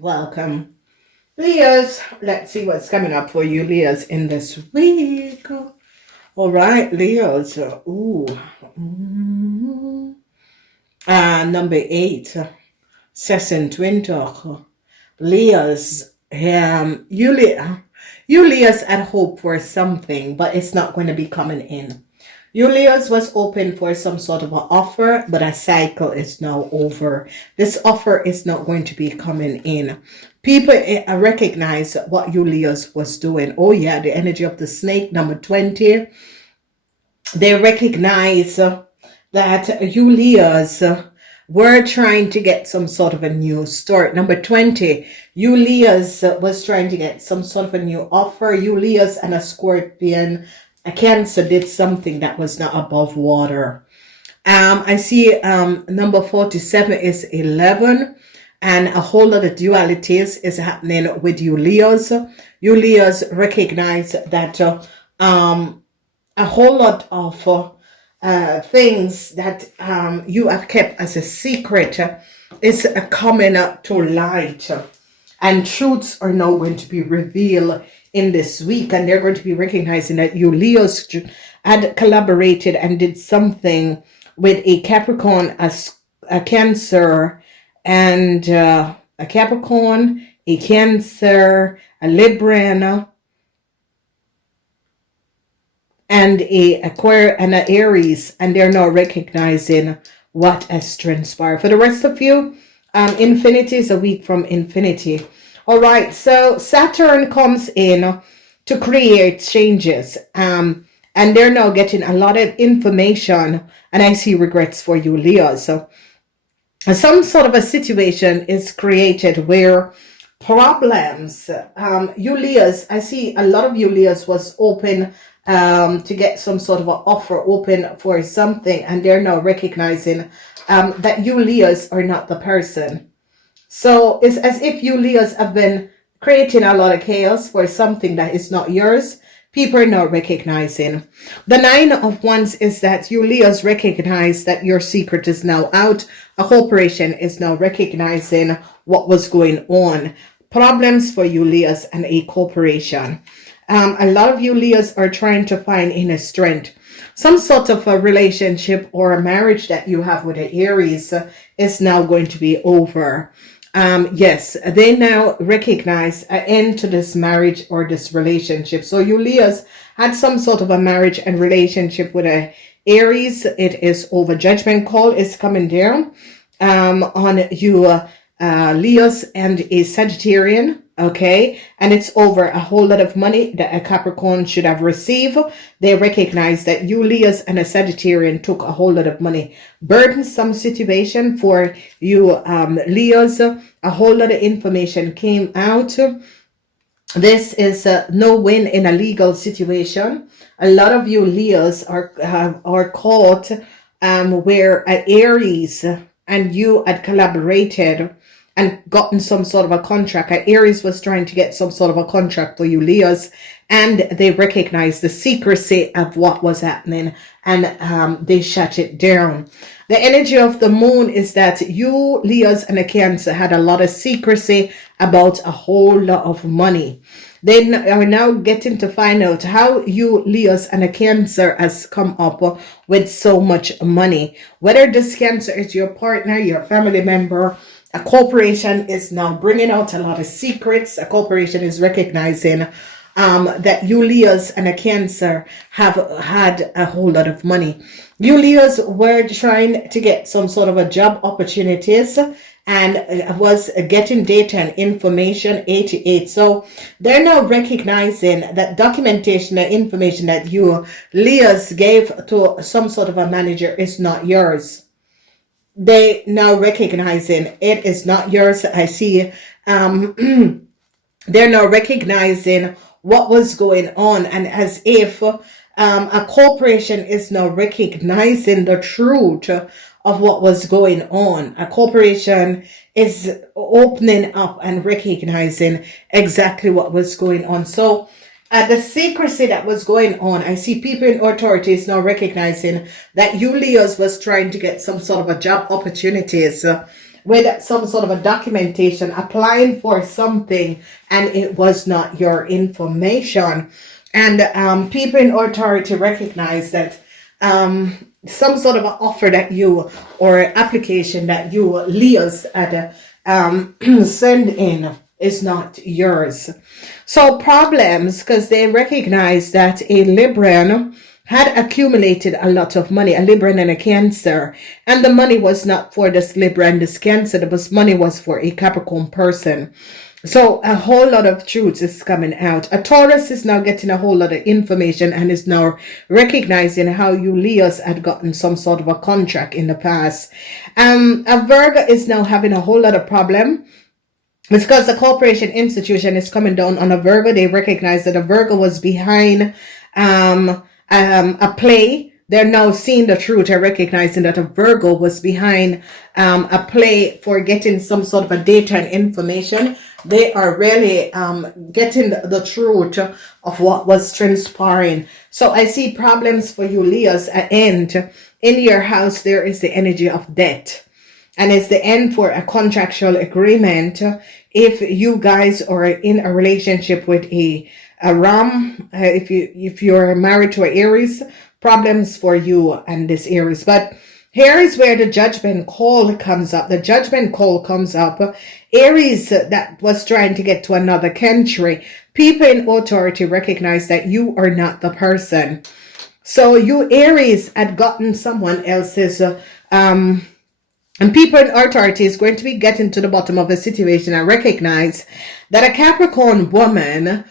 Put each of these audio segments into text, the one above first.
Welcome, Leos. Let's see what's coming up for you, Leos, in this week. All right, Leos. Number 8, Session Twin Talk. Leos, you Leos had hope for something, but it's not going to be coming in. Julius was open for some sort of an offer, but a cycle is now over. This offer is not going to be coming in. People recognize what Julius was doing. Oh yeah, the energy of the snake, number 20. They recognize that Julius were trying to get some sort of a new start. Number 20, Julius was trying to get some sort of a new offer. Julius and a Scorpion, a Cancer, did something that was not above water. I see number 47 is 11, and a whole lot of dualities is happening with Julius. Julius recognize that a whole lot of things that you have kept as a secret is coming up to light, and truths are now going to be revealed in this week, and they're going to be recognizing that you Leos had collaborated and did something with a Capricorn, a Cancer, and a Capricorn, a Cancer, a Libran, and a Aquarius and an Aries, and they're now recognizing what has transpired. For the rest of you, infinity is a week from infinity. All right, so Saturn comes in to create changes, and they're now getting a lot of information, and I see regrets for you, Leo. So some sort of a situation is created where problems, you Leos, I see a lot of you Leos was open to get some sort of an offer, open for something, and they're now recognizing that you Leos are not the person. So it's as if you Leos have been creating a lot of chaos for something that is not yours. People are not recognizing. The 9 of Wands is that you Leos recognize that your secret is now out. A corporation is now recognizing what was going on. Problems for you Leos and a corporation. A lot of you Leos are trying to find inner strength. Some sort of a relationship or a marriage that you have with an Aries is now going to be over. Yes, they now recognize an end to this marriage or this relationship. So you Leos had some sort of a marriage and relationship with an Aries. It is over. Judgment call is coming down on you Leos and a Sagittarian. Okay, and it's over a whole lot of money that a Capricorn should have received. They recognize that you Leos and a Sagittarian took a whole lot of money. Burdensome situation for you Leos. A whole lot of information came out. This is no win in a legal situation. A lot of you Leos are caught where an Aries and you had collaborated and gotten some sort of a contract. Aries was trying to get some sort of a contract for you Leos, and they recognized the secrecy of what was happening, and they shut it down. The energy of the moon is that you Leos and a Cancer had a lot of secrecy about a whole lot of money. They are now getting to find out how you Leos and a Cancer has come up with so much money. Whether this Cancer is your partner, your family member, a corporation is now bringing out a lot of secrets. A corporation is recognizing that you Leos and a Cancer have had a whole lot of money. You Leos were trying to get some sort of a job opportunities and was getting data and information, 88. So they're now recognizing that documentation and information that you Leos gave to some sort of a manager is not yours. They now recognizing it is not yours. I see they're now recognizing what was going on, and as if a corporation is now recognizing the truth of what was going on. A corporation is opening up and recognizing exactly what was going on. So the secrecy that was going on, I see people in authorities now recognizing that you Leos was trying to get some sort of a job opportunities with some sort of a documentation, applying for something, and it was not your information. And people in authority recognize that some sort of an offer that you, or application that you, Leos, had send in is not yours. So problems, because they recognize that a Libran had accumulated a lot of money, a Libran and a Cancer, and the money was not for this Libra and this Cancer, the money was for a Capricorn person. So a whole lot of truth is coming out. A Taurus is now getting a whole lot of information and is now recognizing how you Leos had gotten some sort of a contract in the past. A Virgo is now having a whole lot of problem. It's because the corporation institution is coming down on a Virgo. They recognize that a Virgo was behind a play. They're now seeing the truth and recognizing that a Virgo was behind a play for getting some sort of a data and information. They are really getting the truth of what was transpiring. So I see problems for you, Leos, at end. In your house, there is the energy of debt. And it's the end for a contractual agreement. If you guys are in a relationship with a Ram, if you're married to an Aries, problems for you and this Aries. But here is where the judgment call comes up. The judgment call comes up. Aries that was trying to get to another country. People in authority recognize that you are not the person. So you Aries had gotten someone else's and people in authority is going to be getting to the bottom of the situation and recognize that a Capricorn woman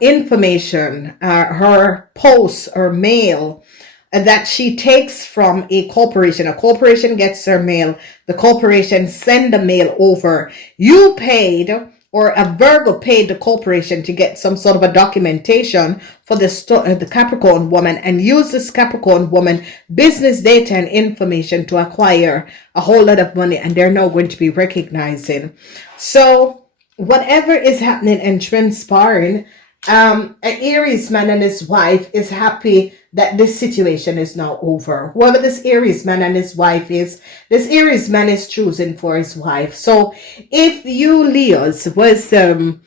information, her posts or mail that she takes from a corporation. A corporation gets her mail. The corporation send the mail over. You paid, or a Virgo paid the corporation to get some sort of a documentation for the Capricorn woman, and use this Capricorn woman business data and information to acquire a whole lot of money, and they're now going to be recognizing. So whatever is happening and transpiring, an Aries man and his wife is happy that this situation is now over. Whoever this Aries man and his wife is, this Aries man is choosing for his wife. So if you Leos was open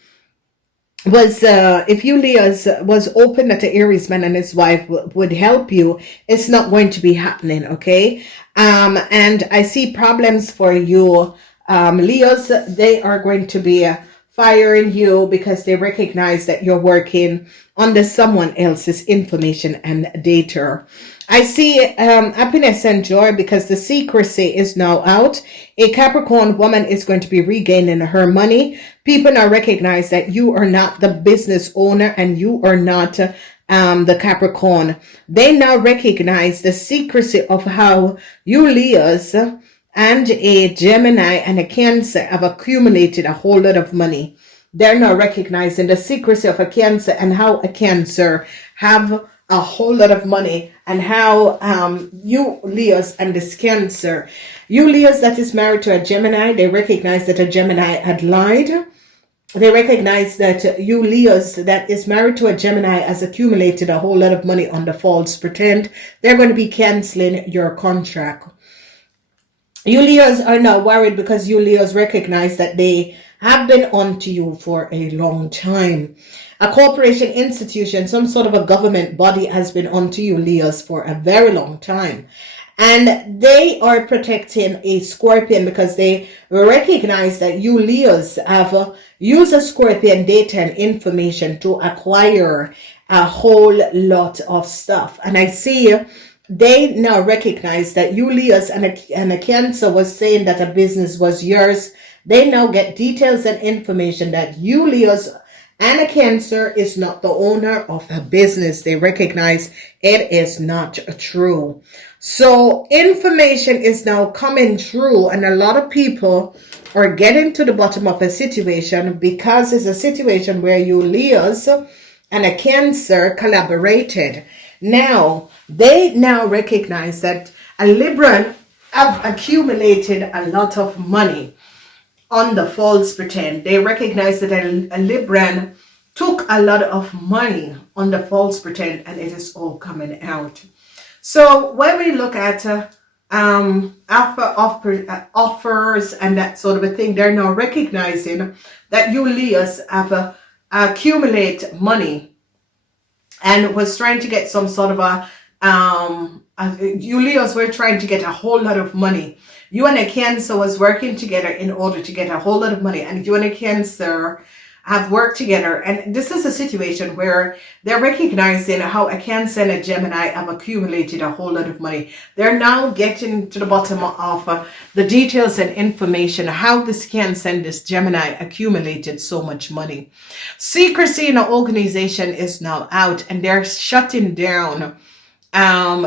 that the Aries man and his wife would help you, it's not going to be happening, okay? And I see problems for you, Leos. They are going to be firing you because they recognize that you're working under someone else's information and data. I see happiness and joy because the secrecy is now out. A Capricorn woman is going to be regaining her money. People now recognize that you are not the business owner and you are not the Capricorn. They now recognize the secrecy of how you Leos and a Gemini and a Cancer have accumulated a whole lot of money. They're now recognizing the secrecy of a Cancer and how a Cancer have a whole lot of money, and how you Leos and this Cancer, you Leos that is married to a Gemini, they recognize that a Gemini had lied. They recognize that you Leos that is married to a Gemini has accumulated a whole lot of money on the false pretend. They're going to be canceling your contract. You Leos are now worried because you Leos recognize that they have been on to you for a long time. A corporation, institution, some sort of a government body has been on to you Leos for a very long time. And they are protecting a Scorpion because they recognize that you Leos have used a Scorpion data and information to acquire a whole lot of stuff. And I see they now recognize that you Leos and a Cancer was saying that a business was yours. They now get details and information that you Leos and a Cancer is not the owner of a business. They recognize it is not true. So information is now coming through, and a lot of people are getting to the bottom of a situation because it's a situation where you Leos and a Cancer collaborated. Now, they now recognize that a Libran have accumulated a lot of money on the false pretend. They recognize that a Libran took a lot of money on the false pretend, and it is all coming out. So when we look at offers and that sort of a thing. They're now recognizing that you Leos have accumulate money and was trying to get some sort of you Leos were trying to get a whole lot of money. You and a Cancer was working together in order to get a whole lot of money, and you and a Cancer have worked together. And this is a situation where they're recognizing how a Cancer and a Gemini have accumulated a whole lot of money. They're now getting to the bottom of the details and information, how this Cancer and this Gemini accumulated so much money. Secrecy in the organization is now out, and they're shutting down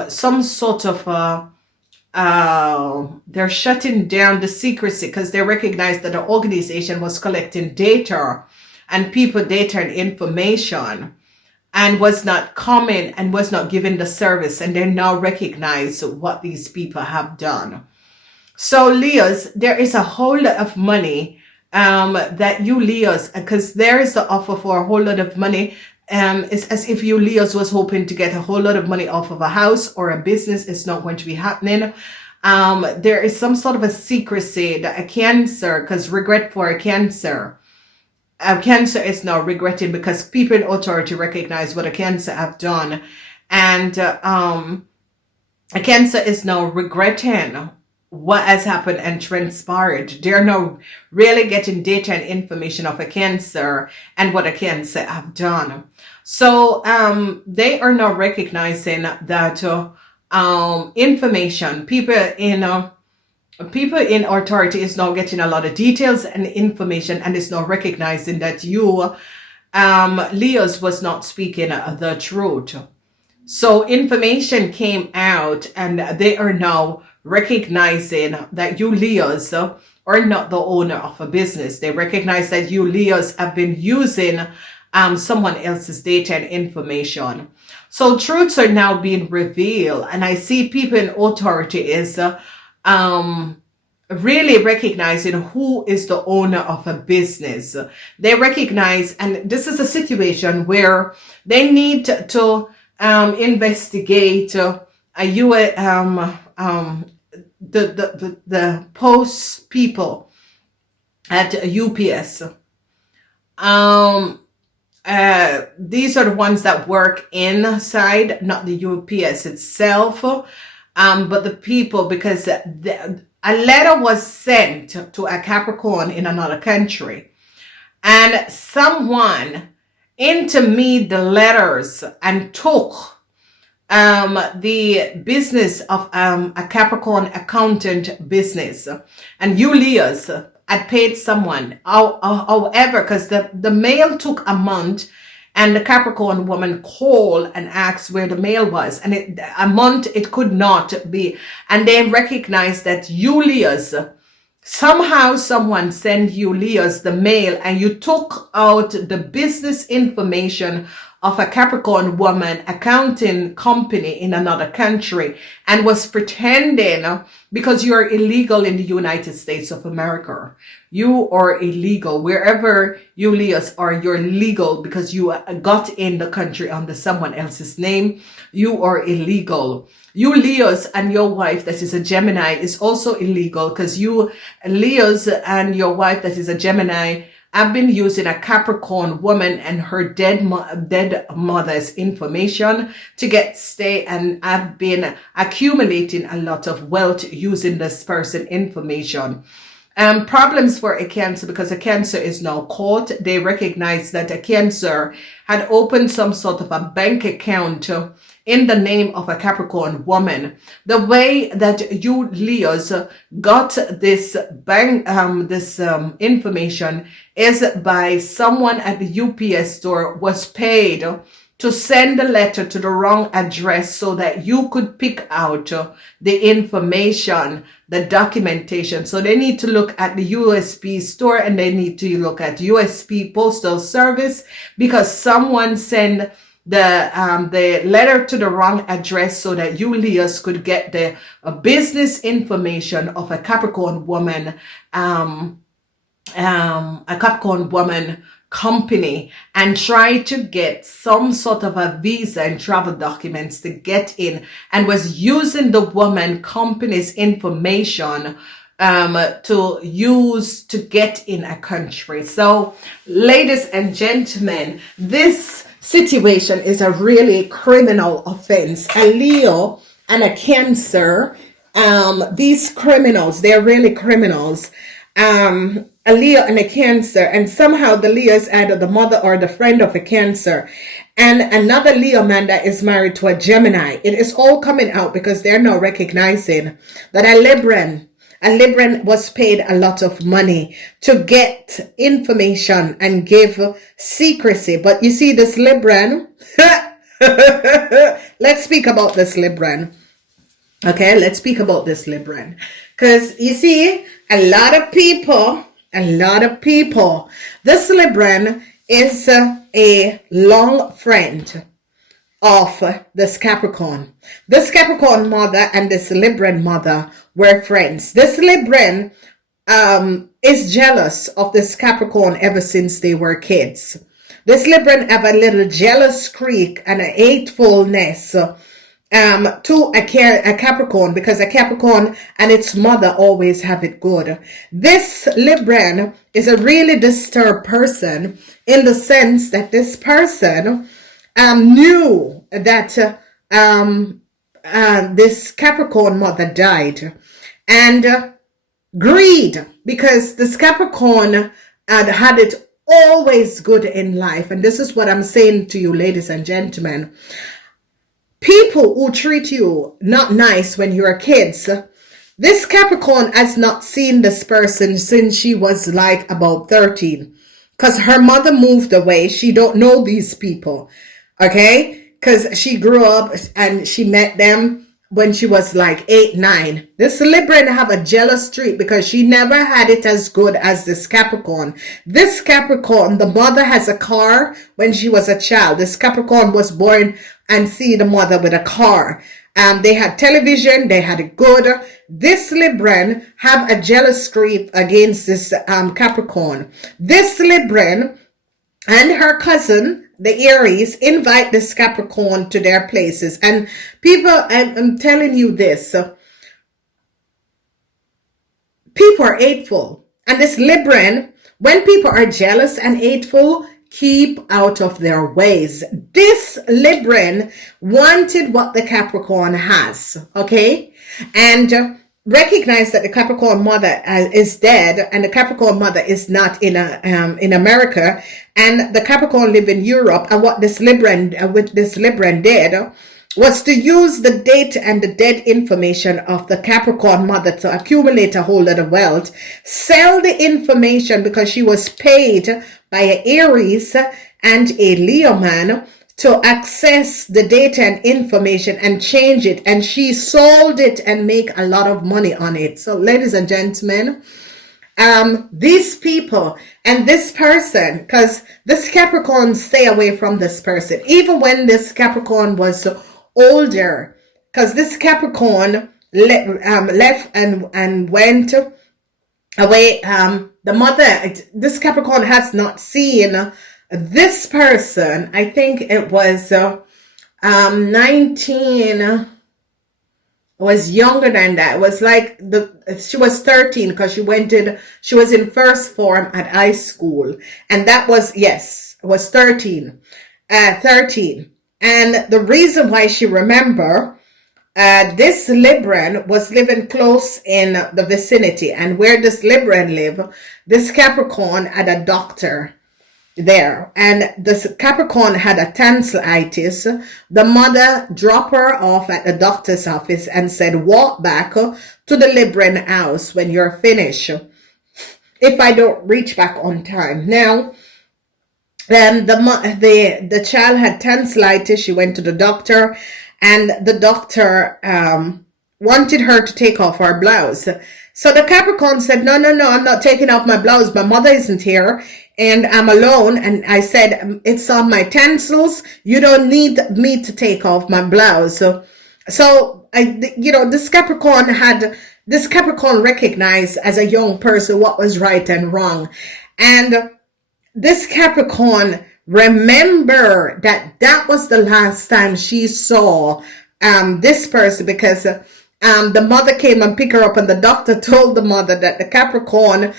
some sort of they're shutting down the secrecy because they recognize that the organization was collecting data and people data and information and was not coming and was not giving the service, and they now recognize what these people have done. So Leos, there is a whole lot of money that you Leos, because there is the offer for a whole lot of money. It's as if you Leos was hoping to get a whole lot of money off of a house or a business. It's not going to be happening. There is some sort of a secrecy that a Cancer, because regret for a Cancer is now regretting because people in authority recognize what a Cancer have done, and a Cancer is now regretting what has happened and transpired. They're now really getting data and information of a Cancer and what a Cancer have done. So they are now recognizing that information, people in authority is now getting a lot of details and information, and is now recognizing that you Leos was not speaking the truth. So information came out, and they are now recognizing that you Leos are not the owner of a business. They recognize that you Leos have been using someone else's data and information. So truths are now being revealed, and I see people in authority is really recognizing who is the owner of a business. They recognize, and this is a situation where they need to investigate the post people at UPS. These are the ones that work inside, not the UPS itself, but the people, because a letter was sent to a Capricorn in another country, and someone intermediated the letters and took the business of a Capricorn accountant business, and you Leos had paid someone. However, because the mail took a month, and the Capricorn woman called and asked where the mail was, and a month it could not be, and they recognized that you Leos, somehow someone sent you Leos the mail, and you took out the business information of a Capricorn woman accounting company in another country, and was pretending, because you are illegal in the United States of America. You are illegal wherever you Leos are. You're legal because you got in the country under someone else's name. You are illegal. You Leos and your wife that is a Gemini is also illegal, because you Leos and your wife that is a Gemini have been using a Capricorn woman and her dead mother's information to get stay, and have been accumulating a lot of wealth using this person's information. Problems for a Cancer, because a Cancer is now caught. They recognize that a Cancer had opened some sort of a bank account in the name of a Capricorn woman. The way that you Leos got this bank, information is by someone at the UPS store was paid to send a letter to the wrong address so that you could pick out the information, the documentation. So they need to look at the USP store, and they need to look at USP Postal Service, because someone sent the letter to the wrong address so that you Leos could get the business information of a Capricorn woman, company and try to get some sort of a visa and travel documents to get in, and was using the woman company's information to use to get in a country. So, ladies and gentlemen, this situation is a really criminal offense. A Leo and a Cancer, these criminals, they're really criminals. A Leo and a Cancer, and somehow the Leo is either the mother or the friend of a Cancer, and another Leo man that is married to a Gemini. It is all coming out because they're now recognizing that a Libran was paid a lot of money to get information and give secrecy. But you see, this Libran, let's speak about this Libran. Okay, let's speak about this Libran. Because you see, a lot of people, this Libran is a long friend of this Capricorn. This Capricorn mother and this Libran mother were friends. This Libran is jealous of this Capricorn ever since they were kids. This Libran have a little jealous streak and a hatefulness to a Capricorn, because a Capricorn and its mother always have it good. This Libran is a really disturbed person in the sense that this person knew that this Capricorn mother died, and greed, because this Capricorn had it always good in life. And this is what I'm saying to you, ladies and gentlemen. People who treat you not nice when you're kids, this Capricorn has not seen this person since she was like about 13, because her mother moved away. She don't know these people, okay, because she grew up and she met them when she was like 8, 9. This Libran have a jealous streak because she never had it as good as this Capricorn. This Capricorn, the mother has a car when she was a child. This Capricorn was born and see the mother with a car. They had television, they had it good. This Libran have a jealous streak against this Capricorn. This Libran and her cousin, the Aries, invite this Capricorn to their places. And people, I'm telling you this, people are hateful. And this Libran, when people are jealous and hateful, keep out of their ways. This Libran wanted what the Capricorn has, okay? And recognize that the Capricorn mother is dead, and the Capricorn mother is not in America, and the Capricorn live in Europe. And what this Libran did was to use the date and the dead information of the Capricorn mother to accumulate a whole lot of wealth, sell the information because she was paid by an Aries and a Leo man to access the data and information and change it, and she sold it and make a lot of money on it. So ladies and gentlemen, these people and this person, because this Capricorn stay away from this person even when this Capricorn was older, because this Capricorn left and went away. The mother, this Capricorn has not seen this person. I think it was 19, was younger than that. It was like she was 13 because she was in first form at high school, and that was, yes, it was 13. And the reason why she remember, this Libran was living close in the vicinity, and where this Libran live, this Capricorn had a doctor there, and this Capricorn had a tonsillitis. The mother dropped her off at the doctor's office and said, walk back to the Libran house when you're finished, if I don't reach back on time. Now, then the child had tonsillitis. She went to the doctor, and the doctor wanted her to take off her blouse. So the Capricorn said, no, I'm not taking off my blouse. My mother isn't here, and I'm alone. And I said, it's on my tonsils. You don't need me to take off my blouse. So this Capricorn recognized as a young person what was right and wrong. And this Capricorn, remember that was the last time she saw this person, because the mother came and picked her up, and the doctor told the mother that the Capricorn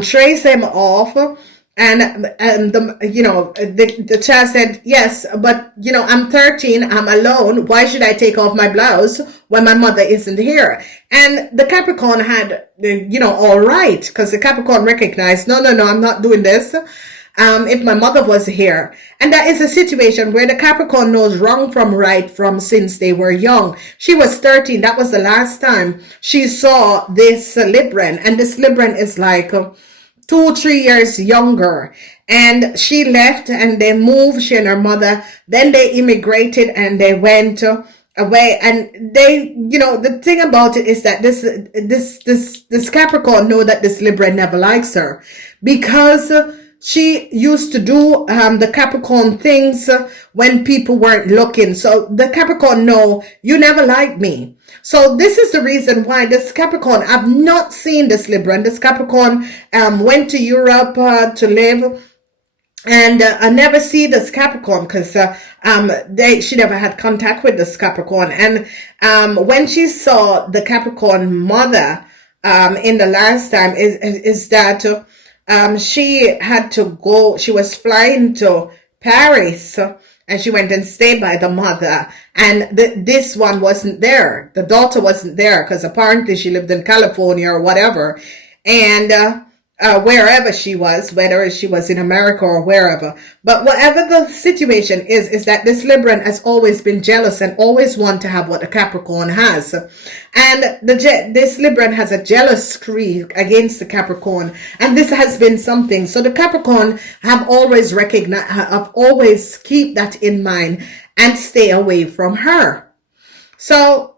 traced him off. And the child said, yes, but I'm 13, I'm alone. Why should I take off my blouse when my mother isn't here? And the Capricorn had, all right, because the Capricorn recognized, no, I'm not doing this. If my mother was here. And that is a situation where the Capricorn knows wrong from right from since they were young. She was 13. That was the last time she saw this Libran. And this Libran is like 2-3 years younger. And she left and they moved, she and her mother. Then they immigrated and they went away. And they, the thing about it is that this Capricorn know that this Libra never likes her, because she used to do the Capricorn things when people weren't looking. So the Capricorn know, you never liked me. So this is the reason why this Capricorn, I've not seen this Libra. And this Capricorn went to Europe to live. And I never see this Capricorn because she never had contact with this Capricorn. And when she saw the Capricorn mother in the last time is that she had to go, she was flying to Paris, and she went and stayed by the mother. And this one wasn't there. The daughter wasn't there because apparently she lived in California or whatever. And wherever she was, whether she was in America or wherever. But whatever the situation is that this Libran has always been jealous and always want to have what the Capricorn has. And this Libran has a jealous streak against the Capricorn. And this has been something. So the Capricorn have always recognized, have always keep that in mind and stay away from her. So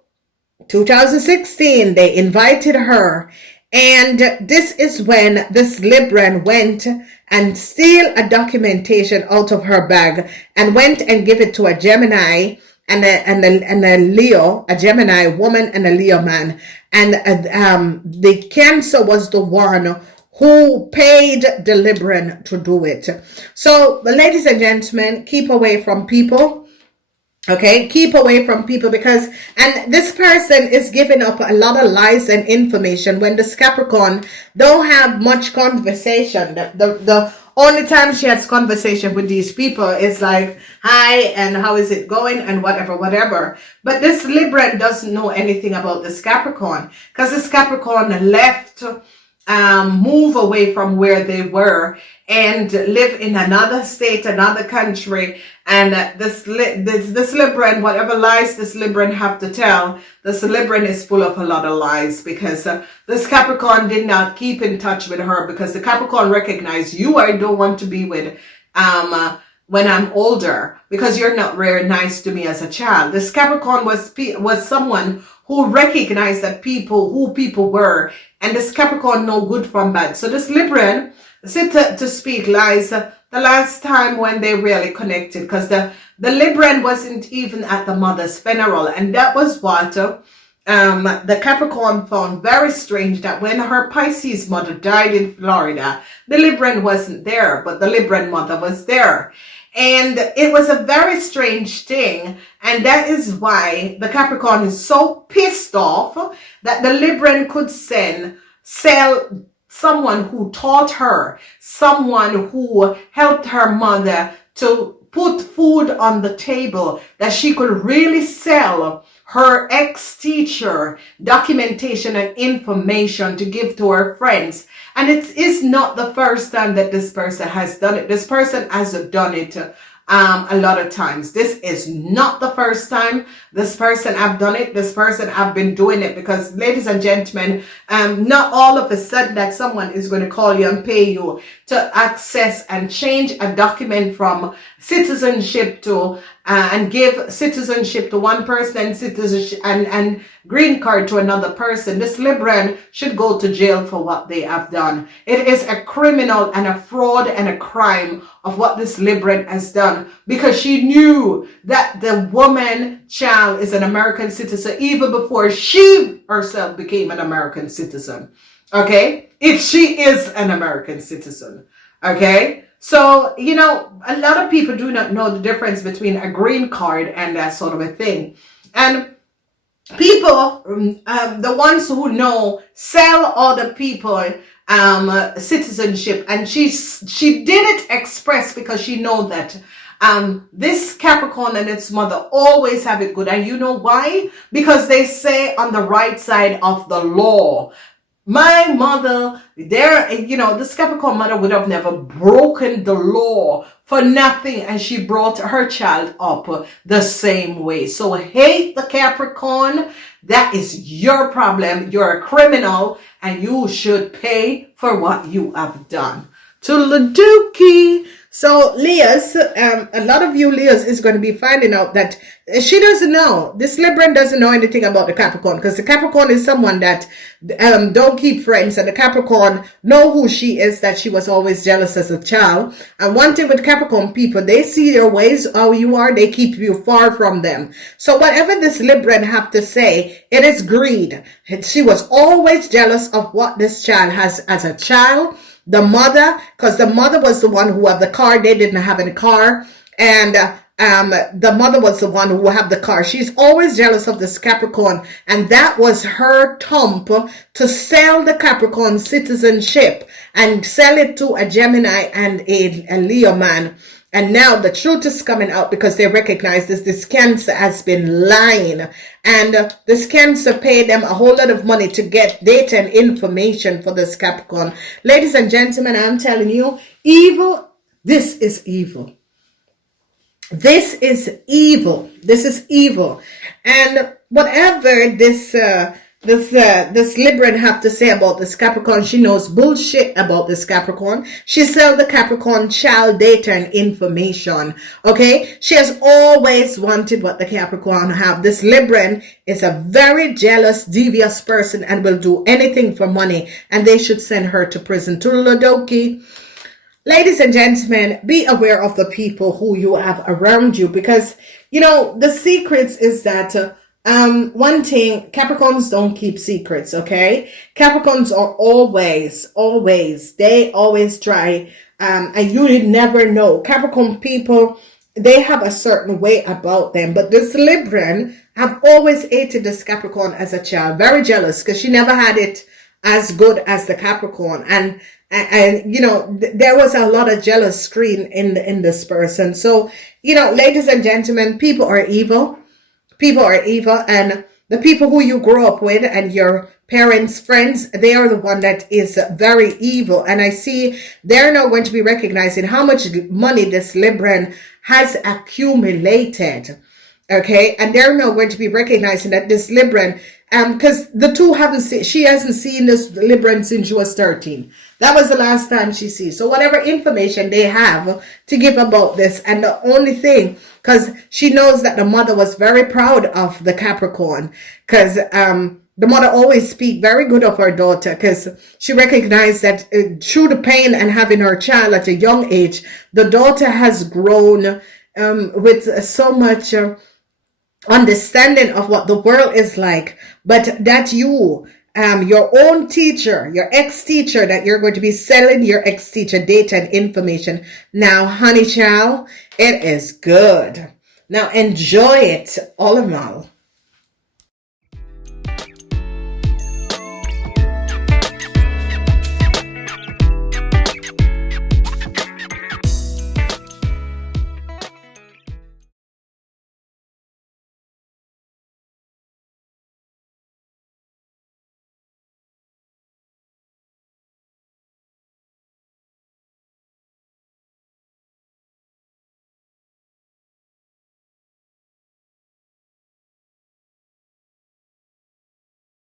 2016, they invited her. And this is when this Libran went and steal a documentation out of her bag and went and give it to a Gemini and a Leo, a Gemini woman and a Leo man. And the Cancer was the one who paid the Libran to do it. So, ladies and gentlemen, keep away from people. Okay, keep away from people and this person is giving up a lot of lies and information when this Capricorn don't have much conversation. The only time she has conversation with these people is like, hi, and how is it going, and whatever. But this Libran doesn't know anything about this Capricorn because this Capricorn left, move away from where they were and live in another state, another country. And this Libran, whatever lies this Libran have to tell, this Libran is full of a lot of lies because this Capricorn did not keep in touch with her because the Capricorn recognized you I don't want to be with when I'm older because you're not very nice to me as a child. This Capricorn was someone who recognized that who people were, and this Capricorn know good from bad. So this Libran said to speak lies the last time when they really connected, because the Libran wasn't even at the mother's funeral, and that was what the Capricorn found very strange, that when her Pisces mother died in Florida, the Libran wasn't there, but the Libran mother was there. And it was a very strange thing. And that is why the Capricorn is so pissed off that the Libran could sell someone who taught her, someone who helped her mother to put food on the table, that she could really sell her ex-teacher documentation and information to give to her friends. And it is not the first time that this person has done it. This person has done it a lot of times. This is not the first time this person have done it. This person have been doing it because, ladies and gentlemen, not all of a sudden that someone is going to call you and pay you to access and change a document from citizenship to and give citizenship to one person and citizenship and green card to another person. This Libran should go to jail for what they have done. It is a criminal and a fraud and a crime of what this Libran has done, because she knew that the woman child is an American citizen even before she herself became an American citizen. Okay? If she is an American citizen. Okay? So, you know, a lot of people do not know the difference between a green card and that sort of a thing. And people, the ones who know, sell other people citizenship, and she did it express because she know that this Capricorn and its mother always have it good. And you know why? Because they say on the right side of the law. My mother, this Capricorn mother would have never broken the law for nothing, and she brought her child up the same way. So hate the Capricorn. That is your problem. You're a criminal, and you should pay for what you have done. To Laduki. So Leah's, a lot of you Leah's is going to be finding out that she doesn't know. This Libran doesn't know anything about the Capricorn, because the Capricorn is someone that don't keep friends, and the Capricorn know who she is, that she was always jealous as a child. And one thing with Capricorn people, they see your ways, how you are, they keep you far from them. So whatever this Libran have to say, it is greed. She was always jealous of what this child has as a child. The mother, because the mother was the one who had the car. They didn't have any car. And the mother was the one who had the car. She's always jealous of this Capricorn. And that was her thump to sell the Capricorn citizenship and sell it to a Gemini and a Leo man. And now the truth is coming out, because they recognize this Cancer has been lying. And this Cancer paid them a whole lot of money to get data and information for this Capricorn. Ladies and gentlemen, I'm telling you, evil, this is evil. This is evil. This is evil. And whatever this Libran have to say about this Capricorn, she knows bullshit about this Capricorn. She sell the Capricorn child data and information. Okay, she has always wanted what the Capricorn have. This Libran is a very jealous, devious person and will do anything for money, and they should send her to prison. To Ladoki. Ladies and gentlemen, be aware of the people who you have around you, because you know the secrets is that one thing, Capricorns don't keep secrets, okay? Capricorns are they always try, and you never know. Capricorn people, they have a certain way about them, but this Libran have always hated this Capricorn as a child, very jealous, because she never had it as good as the Capricorn, and you know, there was a lot of jealous screen in this person. So, you know, ladies and gentlemen, people are evil. People are evil, and the people who you grow up with and your parents' friends, they are the one that is very evil. And I see they're now going to be recognizing how much money this Libran has accumulated. Okay, and they're now going to be recognizing that this Libran, because the two she hasn't seen this Libran since she was 13. That was the last time she sees. So whatever information they have to give about this, and the only thing, because she knows that the mother was very proud of the Capricorn, because the mother always speak very good of her daughter, because she recognized that through the pain and having her child at a young age, the daughter has grown with so much understanding of what the world is like. But that you, your own teacher, your ex-teacher, that you're going to be selling your ex-teacher data and information. Now, honey child, it is good. Now enjoy it all in all.